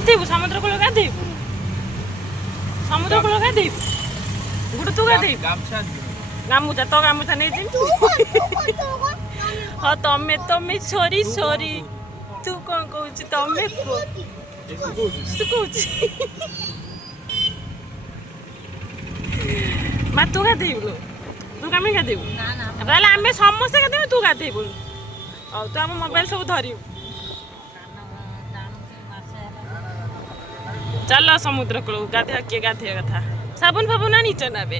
ଗାଧେଇବୁ ସମୁଦ୍ର କୂଳ ଗାଧେଇବୁ ସମୁଦ୍ର କୂଳ ଗାଧେଇବୁ ଗୁଡୁ ତୁ ଗାଧେଇବୁ ଗାମୁଛା ତ ଗାମୁଛା ନେଇଯିବୁ ହଁ ତମେ ତମେ ସରି ସରି ତୁ କଣ କହୁଛୁ ତମେ ତୁ କହୁଛି ମା ତୁ ଗାଧେଇବୁ ତୁ କାମ ଗାଧେଇବୁ ତାହେଲେ ଆମେ ସମସ୍ତେ ଗାଧେଇବୁ ତୁ ଗାଧେଇବୁନି ହଉ ତୁ ଆମ ମୋବାଇଲ ସବୁ ଧରିବୁ ଚାଲ ସମୁଦ୍ର କୂଳକୁ ଗାଧେଇବା କିଏ ଗାଧେଇବା କଥା ସାବୁନ ଫାବୁନ ଆଣିଛ ନା ଏବେ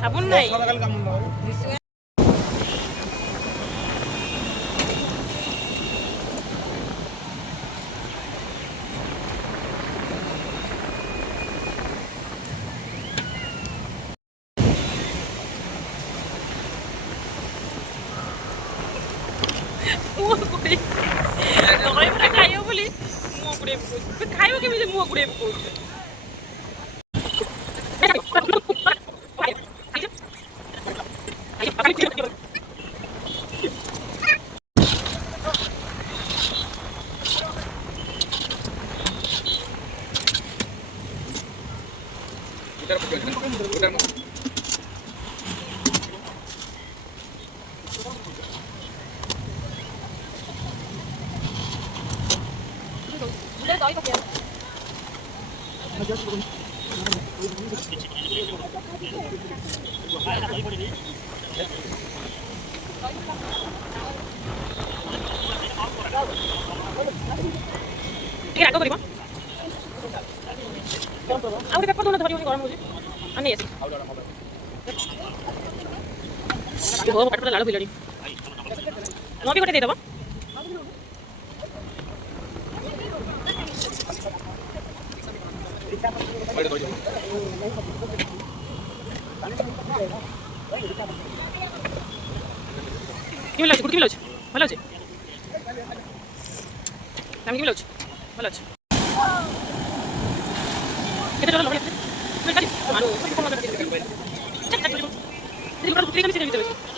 ସାବୁନ ନାହିଁ ଖାଇବ ବୋଲି ମୁହଁ ଗୁଡେଇ ପକଉଛୁ ଖାଇବ କେମିତି ମୁହଁ ଗୁଡେଇ ପକଉଛୁ ଟିକେ ରାଗ କରିବ ଆଉ ଗୋଟେ ପେପର ଧରି ଗରମ ହଉଛି ନେଇ ଆସି ପାଠ ଲାଳ ପିଲାଣି ମୋ ବି ଗୋଟେ ଦେଇଦେବ কেমন লাগছে গুড কেমন লাগছে ভালো আছে আমি কেমন লাগছে ভালো আছে এটা চলো লাগছে তুমি খালি আরো ফোন লাগা দিতে পারবে ঠিক আছে তুমি পুরো ট্রেন নিচে দিতে হবে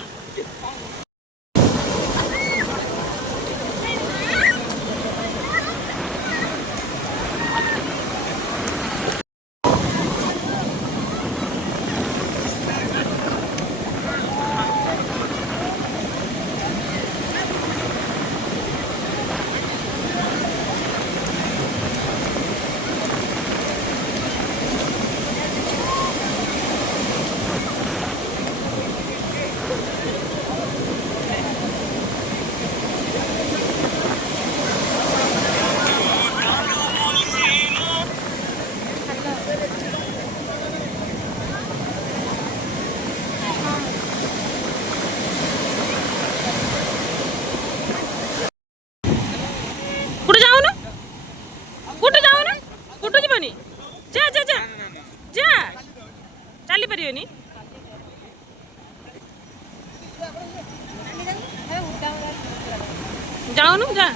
जा जा जा जा चली पारियोनी जाऊनु जा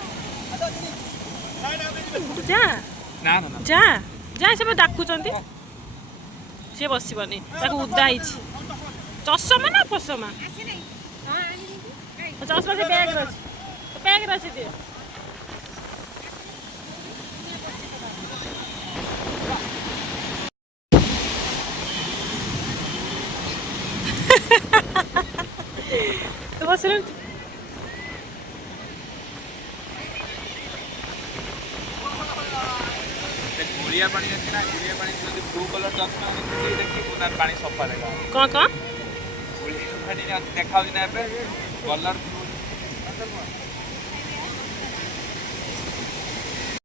जा जा जा से डाकुचंती सी बसबनी उदा ही चषमा ना पसमा चषमा से बैग रही दिए तो बस गुड़िया पानी अच्छी ना गुड़िया पानी जल्दी ब्लू कलर चश्मा देखी उधर पानी सफा देखा कौन कौन गुड़िया पानी देखा ना कलर